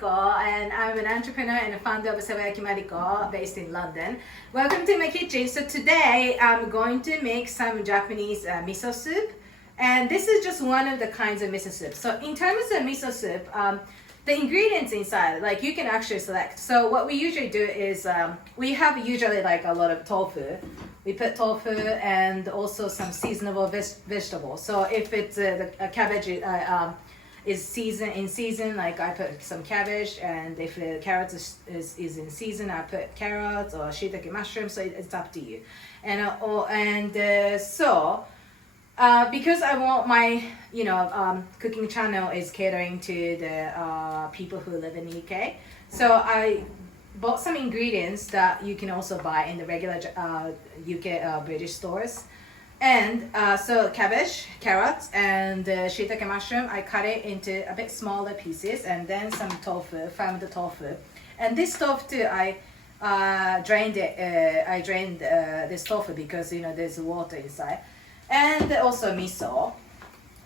Mariko, and I'm an entrepreneur and a founder of Sewayaki Mariko based in London. Welcome to my kitchen. So today I'm going to make some Japanese miso soup, and this is just one of the kinds of miso soup. So in terms of miso soup, the ingredients inside, like you can actually select. So what we usually do is we have usually like a lot of tofu. We put tofu and also some seasonable vegetables. So if it's a cabbage is in season, like I put some cabbage, and if the carrots is in season, I put carrots or shiitake mushrooms. So it's up to you. Because I want my cooking channel is catering to the people who live in the UK, so I bought some ingredients that you can also buy in the regular UK British stores. And so cabbage, carrots, and shiitake mushroom, I cut it into a bit smaller pieces, and then some tofu, farmed tofu. And this tofu, I drained it. I drained this tofu because there's water inside. And also miso.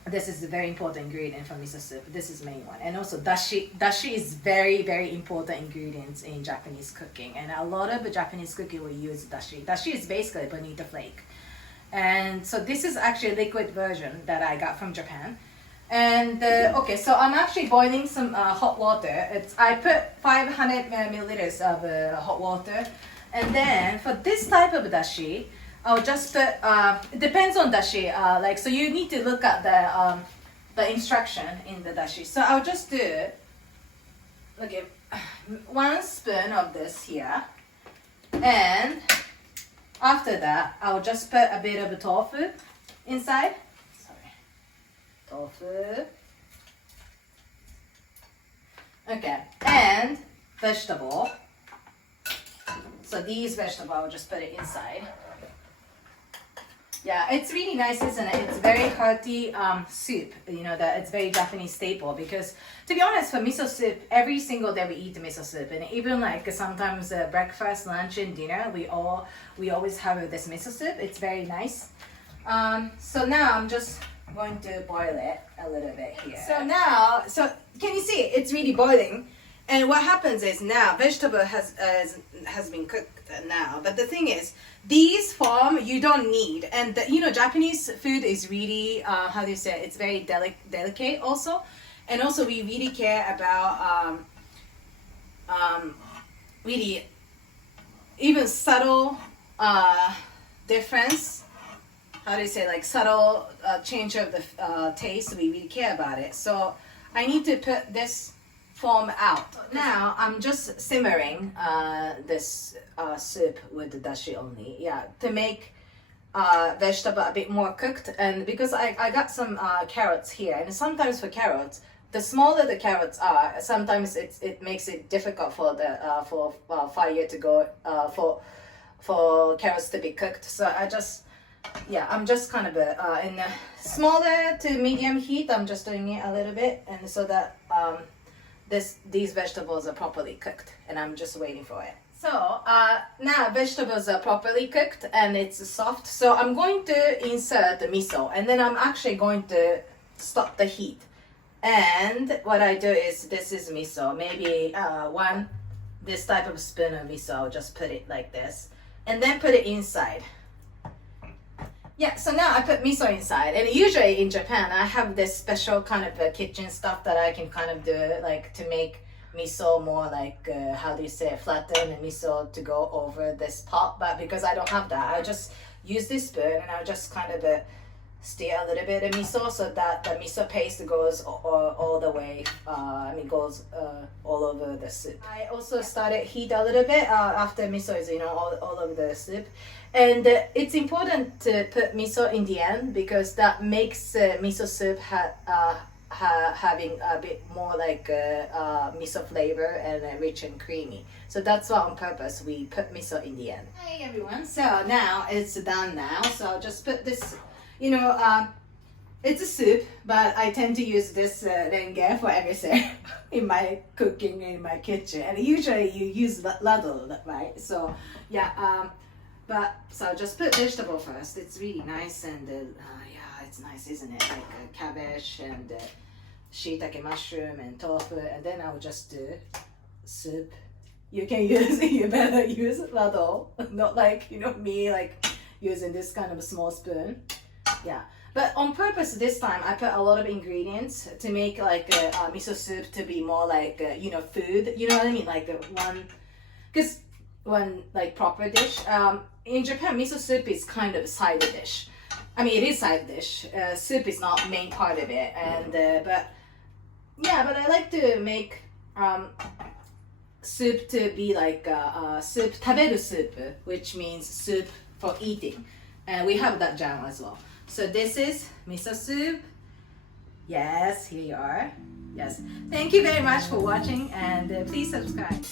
This is a very important ingredient for miso soup. This is the main one. And also dashi. Dashi is very, very important ingredients in Japanese cooking. And a lot of Japanese cooking will use dashi. Dashi is basically bonito flake. And so this is actually a liquid version that I got from Japan. And okay, so I'm actually boiling some hot water. I put 500 milliliters of hot water. And then for this type of dashi, I'll just put, it depends on dashi, so you need to look at the instruction in the dashi. So I'll just do, okay, 1 spoon of this here, and after that, I'll just put a bit of tofu inside. Sorry, tofu. Okay, and vegetable. So these vegetables, I'll just put it inside. Yeah, it's really nice, isn't it? It's very hearty soup, that it's very Japanese staple, because to be honest, for miso soup, every single day we eat the miso soup, and even like sometimes breakfast, lunch, and dinner, we always have this miso soup. It's very nice. So now I'm just going to boil it a little bit here. So can you see it's really boiling? And what happens is now vegetable has been cooked now, but the thing is, these form you don't need, and Japanese food is really it's very delicate also, and also we really care about really even subtle difference. Subtle change of the taste. We really care about it. So I need to put this form out. Now I'm just simmering this soup with the dashi only, to make vegetable a bit more cooked. And because I got some carrots here, and sometimes for carrots, the smaller the carrots are, sometimes it makes it difficult for the for fire to go for carrots to be cooked. So I'm just kind of in a smaller to medium heat. I'm just doing it a little bit, and so that these vegetables are properly cooked, and I'm just waiting for it. So now vegetables are properly cooked and it's soft. So I'm going to insert the miso, and then I'm actually going to stop the heat. And what I do is, this is miso, maybe this type of spoon of miso. I'll just put it like this, and then put it inside. Yeah, so now I put miso inside, and usually in Japan I have this special kind of kitchen stuff that I can kind of do, like to make miso more like flatten the miso to go over this pot. But because I don't have that, I just use this spoon, and I'll just kind of stir a little bit of miso so that the miso paste goes all the way, goes all over the soup. I also started heat a little bit after miso is all over the soup. And it's important to put miso in the end, because that makes miso soup having a bit more like miso flavor and rich and creamy. So that's why on purpose we put miso in the end. Hi everyone, so now it's done now. So I'll just put this, it's a soup, but I tend to use this renge for everything in my cooking in my kitchen. And usually you use ladle, right? So yeah, so I'll just put vegetable first. It's really nice, and it's nice, isn't it? Like cabbage and shiitake mushroom and tofu, and then I will just do soup. You can use you better use ladle, not like me like using this kind of a small spoon. Yeah, but on purpose this time I put a lot of ingredients to make like a miso soup to be more like food. You know what I mean? Like because one like proper dish. In Japan, miso soup is kind of side dish. I mean, it is side dish. Soup is not main part of it, and but I like to make soup to be like soup, taberu soup, which means soup for eating, and we have that jam as well. So this is miso soup. Yes, here you are. Yes, thank you very much for watching, and please subscribe.